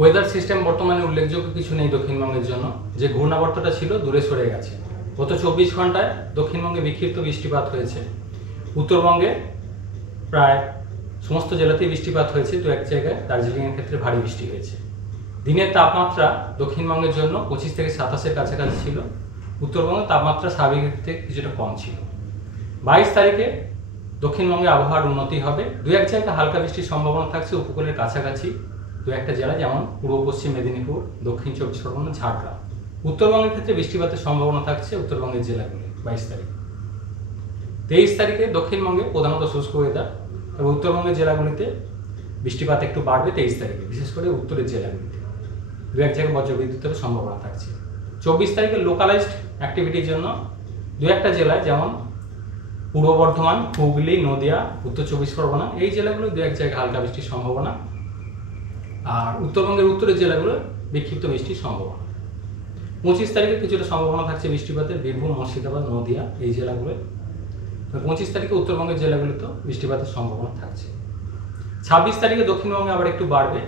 Weather system বর্তমানে উল্লেখযোগ্য কিছু নেই দক্ষিণবঙ্গের জন্য। যে ঘূর্ণাবর্তটা ছিল দূরে সরে গেছে। গত 24 ঘন্টায় দক্ষিণবঙ্গে বিক্ষিপ্ত বৃষ্টিপাত হয়েছে। উত্তরবঙ্গে প্রায় সমস্ত জেলাতেই বৃষ্টিপাত হয়েছে, দু এক জায়গায় দার্জিলিংয়ের ক্ষেত্রে ভারী বৃষ্টি হয়েছে। দিনের তাপমাত্রা দক্ষিণবঙ্গের জন্য 25 থেকে 27-এর কাছাকাছি ছিল। উত্তরবঙ্গে তাপমাত্রা স্বাভাবিকের থেকে কিছুটা কম ছিল। 22 তারিখে দক্ষিণবঙ্গে আবহাওয়ার উন্নতি হবে। দু এক জায়গায় হালকা বৃষ্টির সম্ভাবনা থাকছে উপকূলের কাছাকাছি দু একটা জেলা, যেমন পূর্ব পশ্চিম মেদিনীপুর, দক্ষিণ 24 পরগনা, ঝাড়গ্রাম। উত্তরবঙ্গের ক্ষেত্রে বৃষ্টিপাতের সম্ভাবনা থাকছে উত্তরবঙ্গের জেলাগুলি 22 তারিখ। 23 তারিখে দক্ষিণবঙ্গে প্রধানত শুষ্ক ওয়েদার এবং উত্তরবঙ্গের জেলাগুলিতে বৃষ্টিপাত একটু বাড়বে 23 তারিখে, বিশেষ করে উত্তরের জেলাগুলিতে দু এক জায়গায় বজ্রবিদ্যুতের সম্ভাবনা থাকছে। 24 তারিখে লোকালাইজড অ্যাক্টিভিটির জন্য দু একটা জেলায়, যেমন পূর্ব বর্ধমান, হুগলি, নদিয়া, উত্তর 24 পরগনা, এই জেলাগুলো দু এক জায়গায় হালকা বৃষ্টির সম্ভাবনা। আর উত্তরবঙ্গের উত্তরের জেলাগুলো বিক্ষিপ্ত বৃষ্টির সম্ভাবনা। 25 তারিখে কিছুটা সম্ভাবনা থাকছে বৃষ্টিপাতের বীরভূম, মুর্শিদাবাদ, নদিয়া, এই জেলাগুলোয়। 25 তারিখে উত্তরবঙ্গের জেলাগুলোতেও বৃষ্টিপাতের সম্ভাবনা থাকছে। 26 তারিখে দক্ষিণবঙ্গে আবার একটু বাড়বে,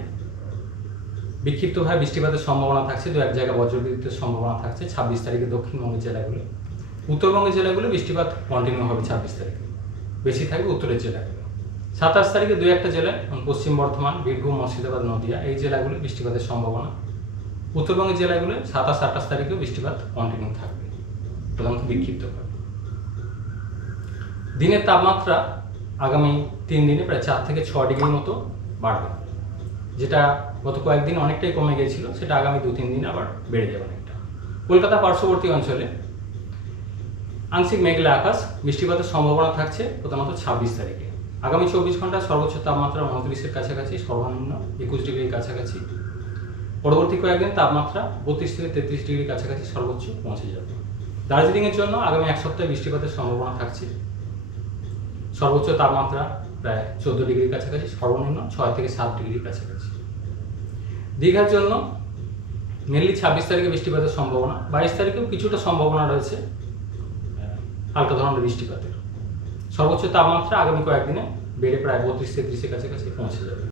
বিক্ষিপ্তভাবে বৃষ্টিপাতের সম্ভাবনা থাকছে, দু এক জায়গায় বজ্রবিদ্যুতের সম্ভাবনা থাকছে 26 তারিখে দক্ষিণবঙ্গের জেলাগুলো। উত্তরবঙ্গের জেলাগুলো বৃষ্টিপাত কন্টিনিউ হবে 26 তারিখে, বেশি থাকবে উত্তরের জেলাগুলো। 27 তারিখে দু একটা জেলায়, পশ্চিম বর্ধমান, বীরভূম, মুর্শিদাবাদ, নদিয়া, এই জেলাগুলো বৃষ্টিপাতের সম্ভাবনা। উত্তরবঙ্গের জেলাগুলো 27-28 তারিখেও বৃষ্টিপাত কন্টিনিউ থাকবে, প্রধানত বিক্ষিপ্তভাবে। দিনের তাপমাত্রা আগামী 3 দিনে প্রায় 4 থেকে 6 ডিগ্রির মতো বাড়বে, যেটা গত কয়েকদিন অনেকটাই কমে গিয়েছিল, সেটা আগামী 2-3 দিনে আবার বেড়ে যাবে অনেকটা। কলকাতা পার্শ্ববর্তী অঞ্চলে আংশিক মেঘলা আকাশ, বৃষ্টিপাতের সম্ভাবনা থাকছে প্রধানত 26 তারিখে। আগামী 24 ঘন্টা সর্বোচ্চ তাপমাত্রা 29-এর কাছাকাছি, সর্বনিম্ন 21 ডিগ্রির কাছাকাছি। পরবর্তী কয়েকদিন তাপমাত্রা 32 থেকে 33 ডিগ্রির কাছাকাছি সর্বোচ্চ পৌঁছে যাবে। দার্জিলিংয়ের জন্য আগামী এক সপ্তাহে বৃষ্টিপাতের সম্ভাবনা থাকছে। সর্বোচ্চ তাপমাত্রা প্রায় 14 ডিগ্রির কাছাকাছি, সর্বনিম্ন 6 থেকে 7 ডিগ্রির কাছাকাছি। দীঘার জন্য মেনলি 26 তারিখে বৃষ্টিপাতের সম্ভাবনা। 22 তারিখেও কিছুটা সম্ভাবনা রয়েছে হালকা ধরনের বৃষ্টিপাতের। সর্বোচ্চ তাপমাত্রা আগামী কয়েকদিনে বেড়ে প্রায় 32-33-এর কাছাকাছি পৌঁছে যাবে।